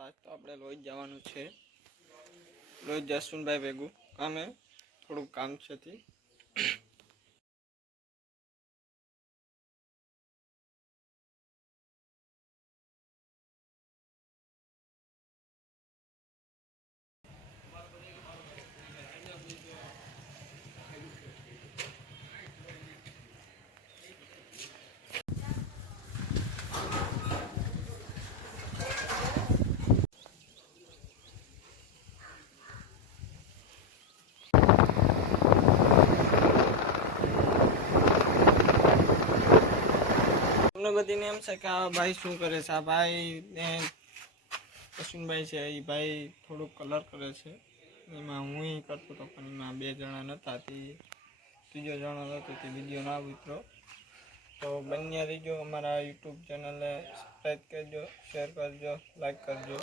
આજ તો આપણે લોહી જવાનું છે. લોહી જસુનભાઈ ભેગું કામે થોડુંક કામ છે થી તમને બધીને એમ છે કે આ ભાઈ શું કરે છે. આ ભાઈ ને જસુનભાઈ છે એ ભાઈ થોડુંક કલર કરે છે. એમાં હું કરતો હતો પણ એમાં 2 જણા નહોતા તે ત્રીજો જણો હતો તે વિડીયો ના ઉતરો. તો બન્યા રહીજો અમારા યુટ્યુબ ચેનલને સબસ્ક્રાઈબ કરજો, શેર કરજો, લાઈક કરજો.